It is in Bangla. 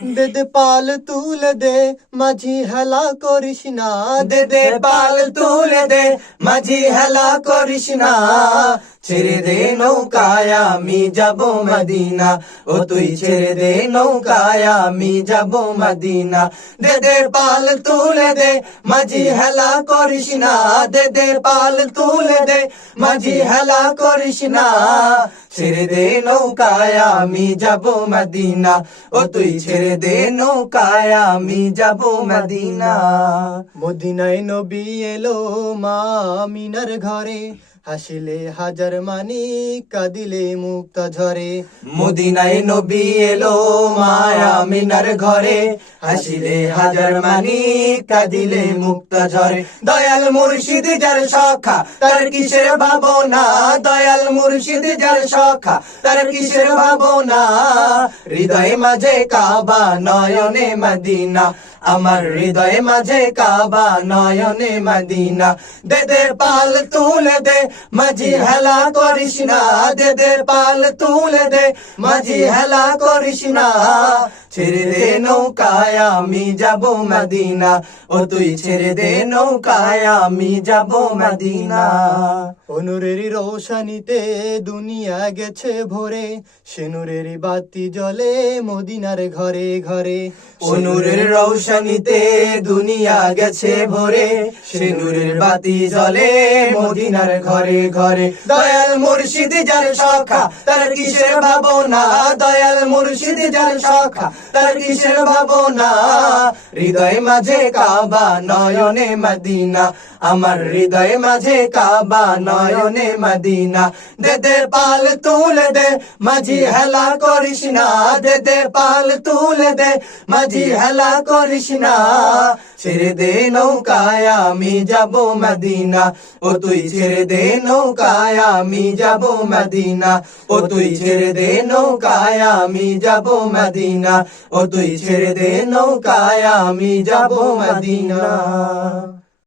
দে দে পাল তুলে দে মাঝি হেলা করিস না, দে দে পাল তুলে দে মাঝি হেলা করিস না, ছেড়ে দে নৌকায় আমি যাব মদিনা, ও তুই ছেড়ে দে নৌকায় আমি যাব মদিনা। দে দে পাল তুলে দে মাঝি হেলা করিস না, দে দে পাল তুলে দে মাঝি হেলা করিস না, ছেড়ে দে নৌকায় আমি যাব মদিনা, ও তুই ছেড়ে দে নৌকায় আমি যাব মদিনা। মদিনায় নবী এলো মা আমিনার ঘরে, হাসিলে হাজার মানি কাঁদিলে মুক্তা ঝরে। মদিনায় নবী এলো মায়া আমিনার ঘরে, হাসিলে হাজার মানি কাঁদিলে মুক্তা ঝরে। দয়াল মুর্শিদ যার সখা তার কিসের ভাবনা, দয়াল মুর্শিদ যার সখা তার কিসের ভাবনা, হৃদয় মাঝে কাবা নয়নে মদিনা, আমার হৃদয় মাঝে কাবা নয়নে মদিনা। দে দে পাল তুলে দে মাঝি হেলা করিস না, দে দে পাল তুলে দে মাঝি হেলা করিস না, ছেড়ে দে নৌকায় আমি যাব মদিনা, ও তুই ছেড়ে দে নৌকায় আমি যাব মদিনা। অনুরের রোশানিতে দুনিয়া গেছে ভরে, সে নূরের বাতি জ্বলে মদিনার ঘরে ঘরে। নূরের রৌশনীতে দুনিয়া গেছে ভরে, সে নূরের বাতি জ্বলে মদিনার ঘরে ঘরে। দয়াল মুর্শিদ যার সখা তার কিসের ভাবনা, দয়াল মুর্শিদ যার সখা তার কিসের ভাবনা, হৃদয় মাঝে কাবা নয়নে মদিনা, আমার হৃদয় মাঝে কাবা নয়নে মদিনা। দে দে পাল তুলে দে মাঝি হেলা করিস না, দে দে পাল তুলে দে মাঝি হেলা করিস না, ছেড়ে দে নৌকায় আমি যাব মদিনা, ও তুই ছেড়ে দে নৌকায় আমি যাব মদিনা, ও তুই ছেড়ে দে নৌকায় আমি যাব মদিনা, ও তুই ছেড়ে দে নৌকায় আমি যাব মদিনা।